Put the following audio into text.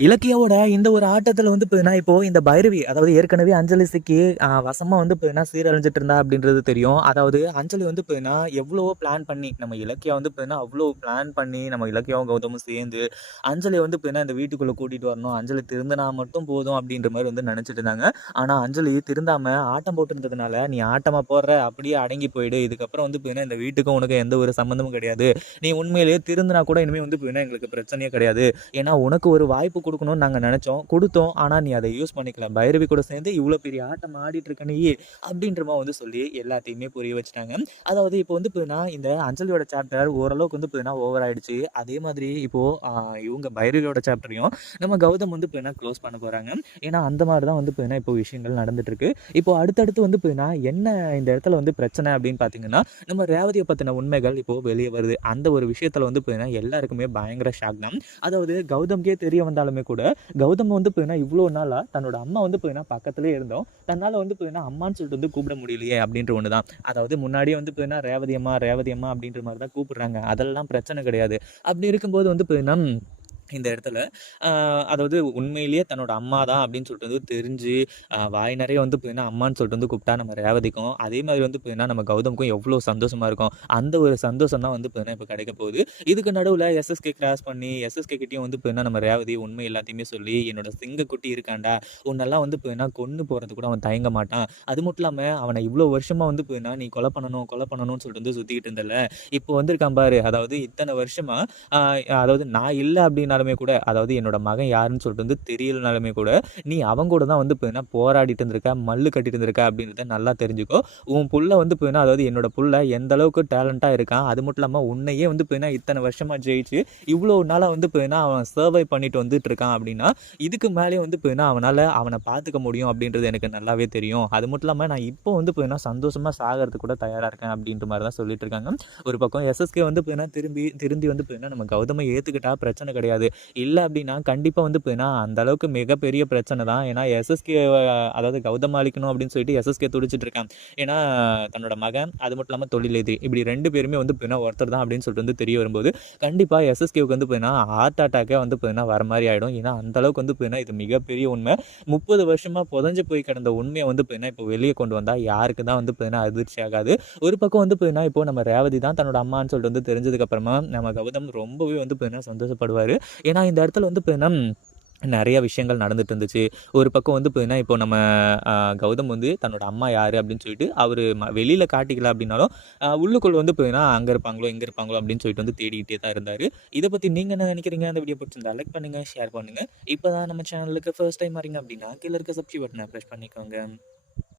இலக்கியாவோட இந்த ஒரு ஆட்டத்துல வந்து பார்த்தீங்கன்னா, இப்போ இந்த பைரவி அதாவது ஏற்கனவே அஞ்சலி சிக்கி வசமா வந்து பார்த்தீங்கன்னா சீரழிஞ்சுட்டு இருந்தா அப்படின்றது தெரியும். அதாவது அஞ்சலி வந்து பார்த்தீங்கன்னா, எவ்வளவோ பிளான் பண்ணி நம்ம இலக்கியா வந்து பார்த்தீங்கன்னா, அவ்வளோ பிளான் பண்ணி நம்ம இலக்கியாவும் கௌதமும் சேர்ந்து அஞ்சலிய வந்து பார்த்தீங்கன்னா, இந்த வீட்டுக்குள்ள கூட்டிட்டு வரணும். அஞ்சலி திருந்துனா மட்டும் போதும் அப்படின்ற மாரி வந்து நெனச்சுட்டு இருந்தாங்க. ஆனா அஞ்சலி திருந்தாம ஆட்டம் போட்டுருந்ததுனால, "நீ ஆட்டமா போடுற அப்படியே அடங்கி போயிடு. இதுக்கப்புறம் வந்து பார்த்தீங்கன்னா, இந்த வீட்டுக்கும் உனக்கும் எந்த ஒரு சம்மந்தமும் கிடையாது. நீ உண்மையிலேயே திருந்துனா கூட இனிமே வந்து பார்த்தீங்கன்னா, எங்களுக்கு பிரச்சனையே கிடையாது. ஏன்னா உனக்கு ஒரு வாய்ப்பு குடுக்கணும்னு நாங்க நெனச்சோம். குடுத்தோம். ஆனா நீ அத யூஸ் பண்ணிக்கல. பைரவி கூட சேர்ந்து இவ்ளோ பெரிய ஆட்டம் ஆடிட்டு இருக்க நீயி, அப்படின்ற மாரி வந்து சொல்லி எல்லாத்தையுமே புரிய வச்சுட்டாங்க. அதாவது இப்போ வந்து பார்த்தீங்கன்னா, இந்த அஞ்சலியோட சாப்டர் ஓரளவுக்கு வந்து பார்த்தீங்கன்னா ஓவர் ஆயிடுச்சு. அதே மாதிரி இப்போ இவங்க பைரவியோட சாப்டரையும் நம்ம கௌதம் வந்து பார்த்தீங்கன்னா க்ளோஸ் பண்ண போறாங்க. ஏன்னா அந்த மாரி தான் வந்து பார்த்தீங்கன்னா இப்போ விஷயங்கள் நடந்துட்டு இருக்கு. இப்போ அடுத்தடுத்து வந்து பார்த்தீங்கன்னா, என்ன இந்த இடத்துல வந்து பிரச்சனை அப்படின்னு பார்த்தீங்கன்னா, நம்ம ரேவதிய பத்தின உண்மைகள் இப்போ வெளிய வருது. அந்த ஒரு விஷயத்துல வந்து பார்த்தீங்கன்னா எல்லாருக்குமே பயங்கர ஷாக் தான். அதாவது கௌதம்க்கே தெரிய வந்தாலுமே கூட, கௌதம் வந்து பார்த்தீங்கன்னா, இவ்ளோ நாளா தன்னோட அம்மா வந்து பார்த்தீங்கன்னா, பக்கத்திலேயே இருந்தும், தன்னால வந்து பார்த்தீங்கன்னா, அம்மான்னு சொல்லிட்டு வந்து கூப்பிட முடியலையே அப்படின்ற ஒண்ணு தான். அதாவது முன்னாடியே வந்து பார்த்தீங்கன்னா, ரேவதி அம்மா, ரேவதி அம்மா அப்படின்ற மாரி தான் கூப்பிடுறாங்க. அதெல்லாம் பிரச்சனை கிடையாது. அப்படி இருக்கும்போது வந்து பார்த்தீங்கன்னா இந்த இடத்துல அ அதாவது உண்மையிலேயே தன்னோட அம்மா தான் அப்படின்னு சொல்லிட்டு வந்து தெரிஞ்சு, வாய் நெறைய வந்து பார்த்தீங்கன்னா, அம்மான்னு சொல்லிட்டு வந்து கூப்பிட்டா நம்ம ரேவதிக்கும், அதே மாதிரி வந்து பார்த்தீங்கன்னா, நம்ம கௌதமுக்கும் எவ்வளோ சந்தோஷமா இருக்கும். அந்த ஒரு சந்தோஷம் தான் வந்து பார்த்தீங்கன்னா, இப்ப கிடைக்க போகுது. இதுக்கு நடுவுல எஸ்எஸ்கே கிராஸ் பண்ணி, எஸ்எஸ்கே கிட்டயும் வந்து பார்த்தீங்கன்னா, நம்ம ரேவதி உண்மை எல்லாத்தையுமே சொல்லி, "என்னோட சிங்கக்குட்டி இருக்கான்டா, உன்னெல்லாம் வந்து பார்த்தீங்கன்னா, கொன்னு போறதுக்கு கூட அவன் தயங்க மாட்டான். அது மட்டும் இல்லாம அவன இவ்வளோ வருஷமா வந்து பார்த்தீங்கன்னா, நீ கொலை பண்ணணும், கொலை பண்ணணும்னு சொல்லிட்டு வந்து சுத்திக்கிட்டு இருந்தல்ல, இப்போ வந்திருக்கான் பாரு. அதாவது இத்தன வருஷமா ஆ அதாவது நான் இல்ல அப்டின்னாலுமே கூட, அதாவது என்னோட மகன் யாருன்னு சொல்லிட்டு வந்து தெரியலனாலுமே கூட, நீ அவன் கூட தான் வந்து பார்த்தீங்கன்னா போராடிட்டு இருந்திருக்க, மல்லு கட்டிட்டு இருந்திருக்க அப்டின்றத நல்லா தெரிஞ்சுக்கோ. உன் புள்ள வந்து பார்த்தீங்கன்னா, அதாவது என்னோட புள்ள எந்த அளவுக்கு டேலண்டா இருக்கான். அது மட்டும் இல்லாம உன்னையே வந்து பார்த்தீங்கன்னா இத்தன வருஷமா ஜெயிச்சு, இவ்ளோ நாளா வந்து பார்த்தீங்கன்னா அவன் சர்வை பண்ணிட்டு வந்துட்டு இருக்கான் அப்டின்னா, இதுக்கு மேலயும் வந்து பார்த்தீங்கன்னா அவன பார்த்துக்க முடியும் அப்டின்றது எனக்கு நல்லாவே தெரியும். அது மட்டும் இல்லாம நான் இப்போ வந்து பார்த்தீங்கன்னா சந்தோஷமா சாகறதுக்கு கூட தயாரா இருக்கேன் அப்டின்ற மாரி தான் சொல்லிட்டு இருக்காங்க. ஒரு பக்கம் எஸ்எஸ்கே வந்து பார்த்தீங்கன்னா திருந்தி வந்து பார்த்தீங்கன்னா நம்ம கௌதம ஏத்துக்கிட்டா பிரச்சனை கிடையாது. இல்ல அப்டின்னா கண்டிப்பா வந்து பார்த்தீங்கன்னா அந்த அளவுக்கு மிகப்பெரிய பிரச்சனை தான். ஏன்னா எஸ்எஸ்கே அதாவது கௌதம அழிக்கணும் அப்டின்னு சொல்லிட்டு எஸ்எஸ்கே துடிச்சிட்டு இருக்கான். ஏன்னா தன்னோட மகன் அது மட்டும் இல்லாம தொழிலதிபதி இப்படி 2 பேருமே வந்து பார்த்தீங்கன்னா ஒருத்தர் தான் அப்டின்னு சொல்லிட்டு வந்து தெரிய வரும்போது, கண்டிப்பா எஸ்எஸ்கேவுக்கு வந்து பார்த்தீங்கன்னா ஹார்ட் அட்டாக்கே வந்து பார்த்தீங்கன்னா வர மாரி ஆயிடும். ஏன்னா அந்த அளவுக்கு வந்து பார்த்தீங்கன்னா இது மிகப்பெரிய உண்மை. 30 வருஷமா புதைஞ்சு போய் கிடந்த உண்மைய வந்து பார்த்தீங்கன்னா இப்போ வெளிய கொண்டு வந்தா யாருக்கு தான் வந்து பார்த்தீங்கன்னா அதிர்ச்சி ஆகாது. ஒரு பக்கம் வந்து பார்த்தீங்கன்னா, இப்போ நம்ம ரேவதி தான் தன்னோட அம்மான்னு சொல்லிட்டு வந்து தெரிஞ்சதுக்கு அப்புறமா, நம்ம கௌதம் ரொம்பவே வந்து பார்த்தீங்கன்னா சந்தோஷப்படுவாரு. ஏன்னா, இந்த இடத்துல வந்து பார்த்தீங்கன்னா, நெறைய விஷயங்கள் நடந்துட்டு இருந்துச்சு. ஒரு பக்கம் வந்து பார்த்தீங்கன்னா, இப்போ நம்ம அ கௌதம் வந்து தன்னோட அம்மா யாரு அப்படின்னு சொல்லிட்டு அவரு வெளியில காட்டிக்கல அப்படின்னாலும், உள்ளுக்குள்ள வந்து பார்த்தீங்கன்னா, அங்க இருப்பாங்களோ, இங்க இருப்பாங்களோ அப்படின்னு சொல்லிட்டு வந்து தேடிக்கிட்டே தான் இருந்தாரு. இத பத்தி நீங்க என்ன நெனைக்கிறீங்க? அந்த வீடியோ பிடிச்சிருந்தா லைக் பண்ணுங்க, ஷேர் பண்ணுங்க. இப்ப தான் நம்ம சேனலுக்கு ஃபர்ஸ்ட் டைம் வரீங்க அப்படின்னா, கீழ இருக்க சப்ஸ்கிரைப் பட்டன பிரஸ் பண்ணிக்கோங்க.